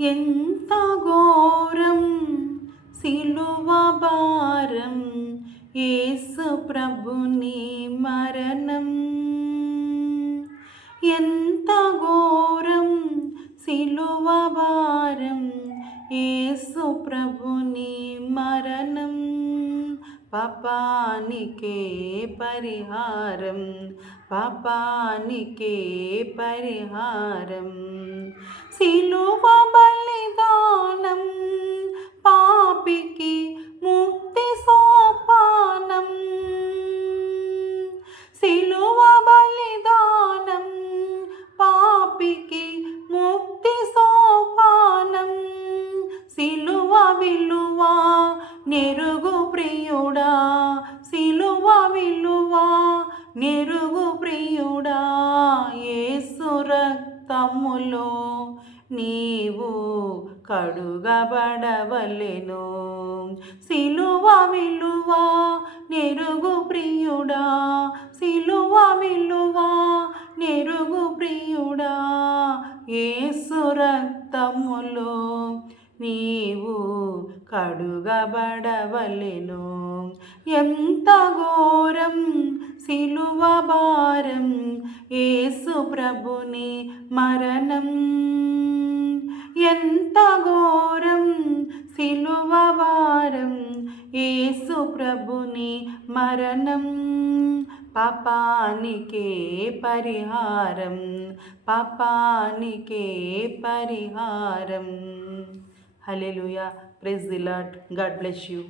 ఎంత ఘోరం సిలువ భారం, యేసు ప్రభుని మరణం. ఎంత ఘోరం సిలువ భారం, యేసు ప్రభుని మరణం. పాపానికే పరిహారం, పాపానికే పరిహారం. సిలువ బలిదానం పాపికి ముక్తి సోపానం. సిలువ బలిదానం పాపికి ముక్తి సోపానం. సిలువ విలువ నెరుగు ప్రియుడా, సిలువ విలువ నెరుగు ప్రియుడా. యేసు రక్తములో నీవు కడుగబడవలెను. సిలువ విలువ నెరుగు ప్రియుడా, సిలువ విలువ నెరుగు ప్రియుడా. యేసు రక్తములో నీవు కడుగబడవలెను. ఎంత ఘోరం సిలువ భారం, యేసు ప్రభుని మరణం. ఎంత ఘోరం సిలువ భారం, యేసు ప్రభుని మరణం. పాపానికే పరిహారం, పాపానికే పరిహారం. Hallelujah. Praise the Lord. God bless you.